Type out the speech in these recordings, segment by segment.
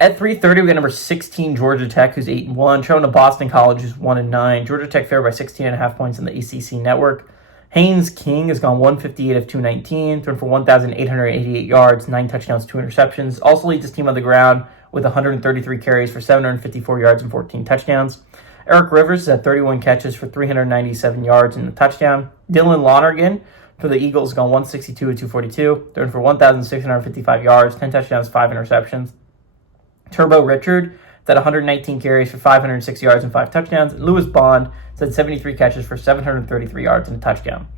At 3:30, we got number 16, Georgia Tech, who's 8-1. Traveling to Boston College, who's 1-9. Georgia Tech favored by 16.5 points in the ACC network. Haynes King has gone 158 of 219, thrown for 1,888 yards, 9 touchdowns, 2 interceptions. Also leads his team on the ground with 133 carries for 754 yards and 14 touchdowns. Eric Rivers had 31 catches for 397 yards and a touchdown. Dylan Lonergan for the Eagles has gone 162 of 242, thrown for 1,655 yards, 10 touchdowns, 5 interceptions. Turbo Richard had 119 carries for 506 yards and 5 touchdowns. Lewis Bond had 73 catches for 733 yards and a touchdown.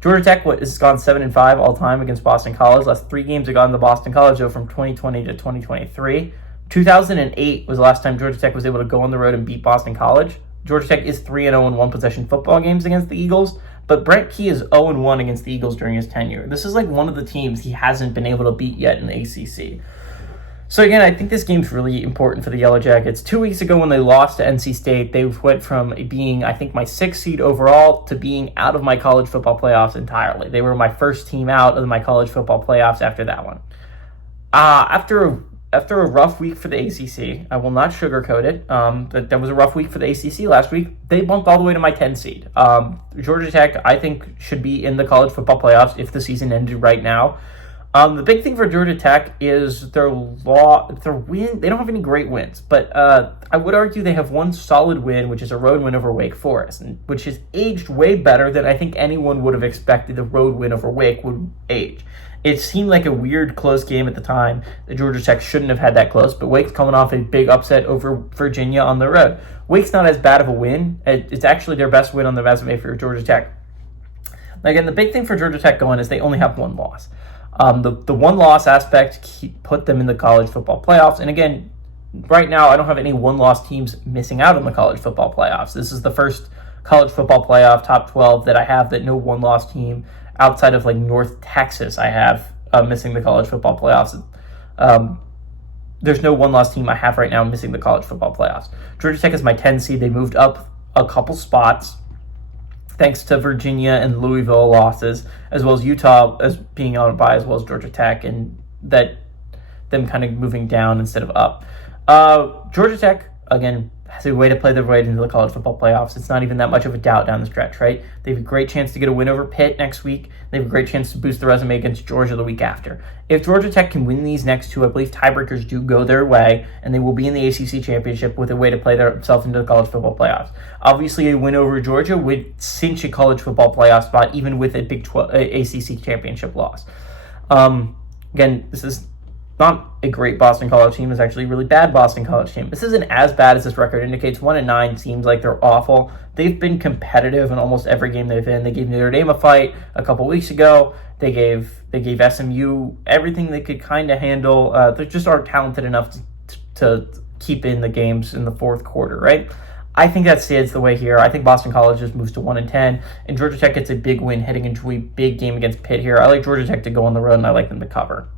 Georgia Tech has gone 7-5 all time against Boston College. Last 3 games have gone to Boston College, though, from 2020 to 2023. 2008 was the last time Georgia Tech was able to go on the road and beat Boston College. Georgia Tech is 3-0 in one-possession football games against the Eagles, but Brent Key is 0-1 against the Eagles during his tenure. This is like one of the teams he hasn't been able to beat yet in the ACC. So again, I think this game's really important for the Yellow Jackets. 2 weeks ago when they lost to NC State, they went from being, I think, my 6th seed overall to being out of my college football playoffs entirely. They were my first team out of my college football playoffs after that one. After a rough week for the ACC, I will not sugarcoat it. That was a rough week for the ACC last week. They bumped all the way to my 10 seed. Georgia Tech, I think, should be in the college football playoffs if the season ended right now. The big thing for Georgia Tech is their win. They don't have any great wins, but I would argue they have one solid win, which is a road win over Wake Forest, which has aged way better than I think anyone would have expected the road win over Wake would age. It seemed like a weird close game at the time. The Georgia Tech shouldn't have had that close, but Wake's coming off a big upset over Virginia on the road. Wake's not as bad of a win. It's actually their best win on the resume for Georgia Tech. Again, the big thing for Georgia Tech going is they only have one loss. The one-loss aspect put them in the college football playoffs. And again, right now, I don't have any one-loss teams missing out on the college football playoffs. This is the first college football playoff top 12 that I have that no one-loss team outside of like North Texas I have missing the college football playoffs. There's no one-loss team I have right now missing the college football playoffs. Georgia Tech is my 10 seed. They moved up a couple spots thanks to Virginia and Louisville losses, as well as Utah as being on a bye, as well as Georgia Tech, and that them kind of moving down instead of up. Georgia Tech, again, has a way to play their way into the college football playoffs. It's not even that much of a doubt down the stretch, right? They have a great chance to get a win over Pitt next week. They have a great chance to boost the resume against Georgia the week after. If Georgia Tech can win these next 2, I believe tiebreakers do go their way, and they will be in the ACC championship with a way to play themselves into the college football playoffs. Obviously, a win over Georgia would cinch a college football playoff spot, even with a Big 12 ACC championship loss. Again, this is not a great Boston College team. It's actually a really bad Boston College team. This isn't as bad as this record indicates. 1-9 seems like they're awful. They've been competitive in almost every game they've in. They gave Notre Dame a fight a couple weeks ago. They gave SMU everything they could kind of handle. They just aren't talented enough to keep in the games in the fourth quarter, right? I think that stands the way here. I think Boston College just moves to 1-10, and Georgia Tech gets a big win heading into a big game against Pitt here. I like Georgia Tech to go on the road, and I like them to cover.